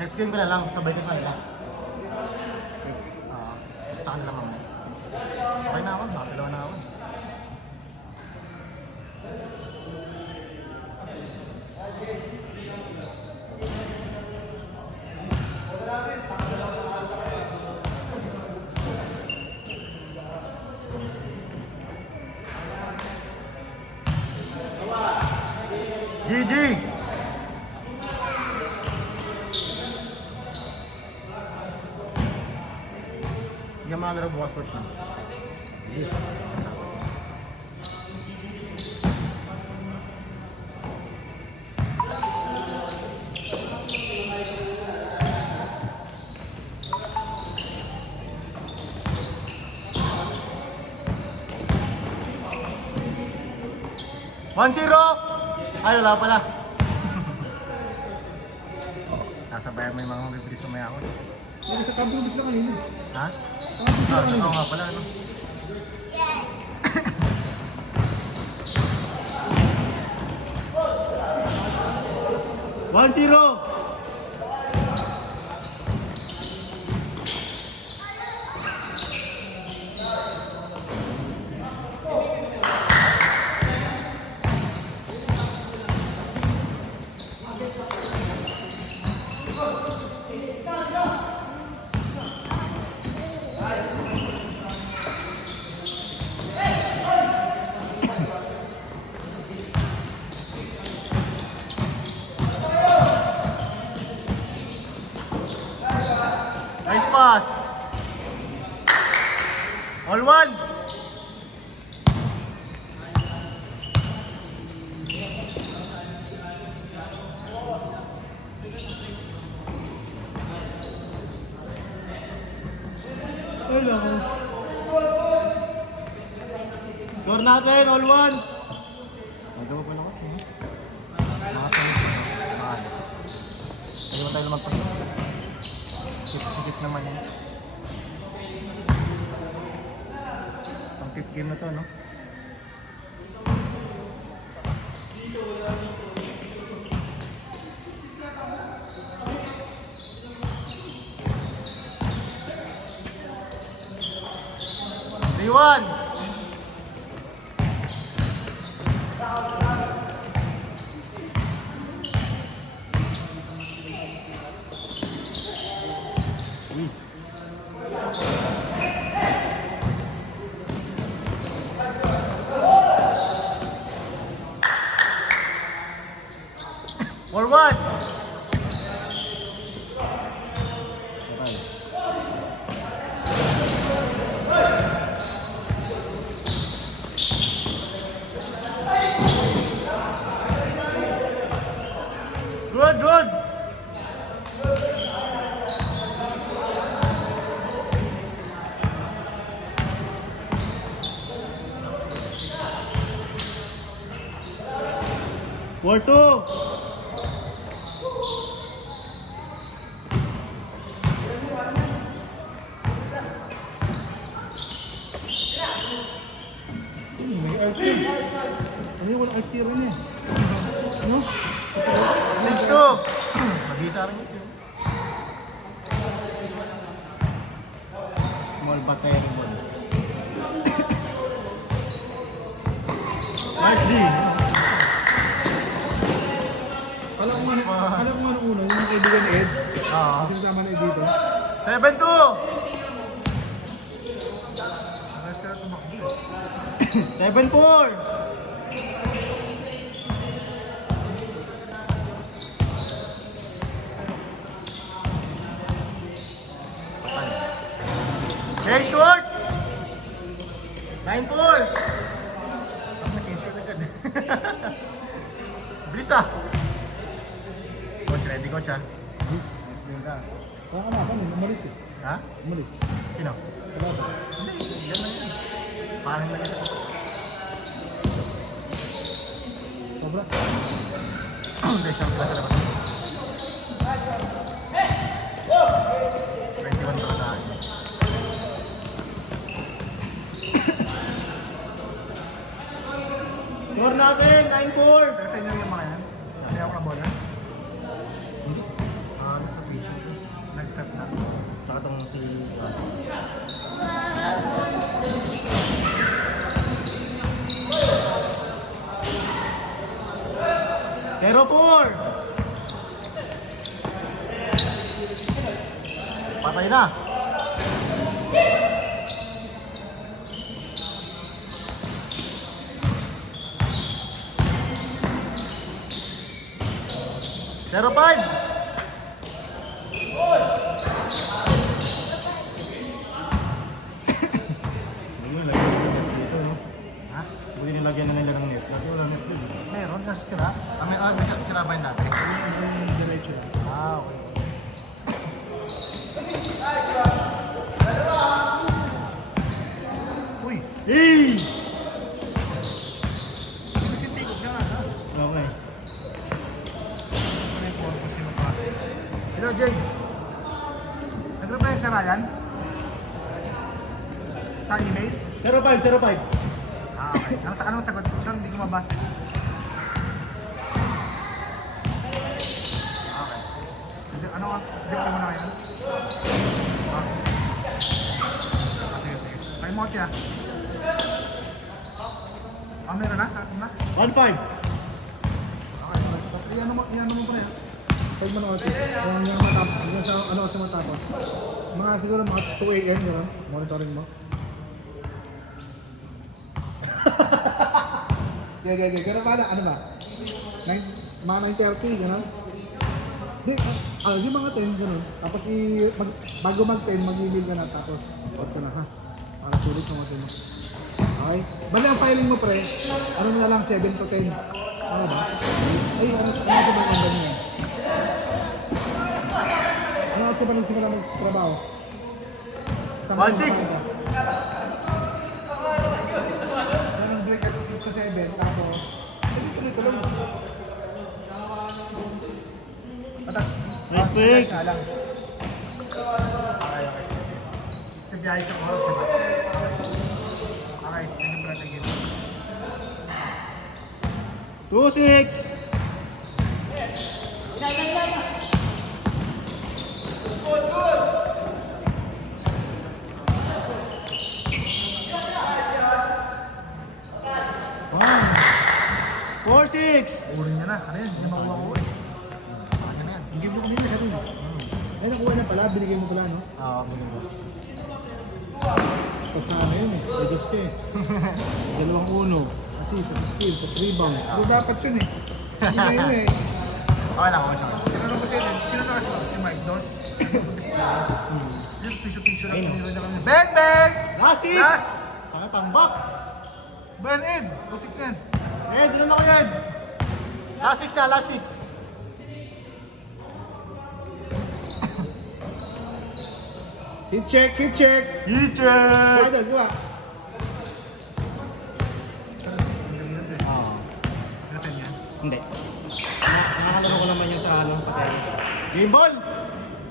Next game ko na lang, sabay ka sa nila. Sa kanila mamaya. Okay na ako, nakapalaw na ako. GG! Hindi ka makalaro bukas coach na. One zero! Ay, wala pala. Nasabayan mo yung mga magbibigis mamaya ako. Hindi sa tabong bis lang kanina. Ha? Oo nga pala, ano? One zero! Nice pass! All one! Hello. Score natin, all one! Magawa pa lang ako. Nakatanong ko. Mahal. Hindi mo tayo lumagpas. Sikit naman yun. Ang 5th game na to, no? One. For one. Good, good. For two. May RT. Ano yung walang RT rin eh? Ano? Leads two. Mag-isa rin yun. Small battery ball. Nice D. Alam ko nga nung una, yung kaibigan ni Ed. Oo. Kasi kasama na Ed dito. 7-2. 7-4. Okay, Stuart! 9-4! Ang nag-insure agad. Bilis ah! Coach, ready coach ah. Nice game ka. Kaya ka naman, umalis eh. Ha? Umalis. Sino? Salamat. Hindi, yan lang yun. Parang lang isa. Sobra. Hindi, siyang sila sa labas. 21 para tayo. Score natin, 9-4! Taga sa inyo yung mga yan? Hindi ako na bola? Nasa page. lang si... 0-4! Patay na! Zero five. Ano, lagyan ko ng net dito, no? Ha? Pwede nilagyan na nila ng net. Lagyan wala net dito. Meron kasi sira. May sira ba yun dati? Yung diretso. Ah, okay. Uy! Hey! Kasi tingog niya nga, ha? Okay. Ano yung phone kasi mapasok? Hello, James. Nag-reply si Ryan? Sa email? 0-5, 0-5. Ah, okay. Anong sagot? Saan hindi ko mabasa? Okay. Hindi mo na kayo? Ah. Sige, sige. May mote ah. Ah, meron na? Meron na? 1-5. Okay. Tapos iyan mo pa na yan. Pag manood, kung yan matapos, yan sa ano kasi matapos. Mga siguro mga 2 AM, gano'n. Monitoring mo. Okay. Pero paano, ano ba? Mga 9:30, gano'n? Di, yung mga 10, gano'n. Tapos bago mag-10, mag-email ka na, tapos out ka na, ha? Para sulit sa mga 10 mo. Okay? Bali ang filing mo, pre, ano na lang, 7 to 10. Ano ba? Ay, ano sa mga ang niya? Ano kasi ba nagsimula mag-trabaho? 1-6. Anong break at 6 to 7, tapos tuloy-tuloy. Patak. Nice pick. Nga lang. Okay. Sa biyahe ka oras, diba? Okay, ano ba tingin? 2-6. Score 6. Uri niya na. Ano yan? Hindi na makuha ko eh. Ano na yan? Hindi mo kanina kanina. Ay, nakuha niya pala. Binigay mo pala, no? Oo, ganun ba? Tapos sa ano yun eh. Adjust ka eh. Sa dalawang uno. Sa assist, sa steal, tapos rebound. Hindi dapat yun eh. Hindi na yun eh. Okay lang. Tinanong ko sa'yo din, sino na kasi si Mike Dos? Yung piso-piso lang Ayun. piniro na kami. Ben! Last 6! Last! Tanga tambak. Ben Ed! Butik na yan. Eh, dinala ko yan. Last 6 na, last 6. Hit check, hit check. Iche! Idol, di ba? Nasaan yan? Hindi. Nakakalaro ko naman yung sa ano, pati. Game ball!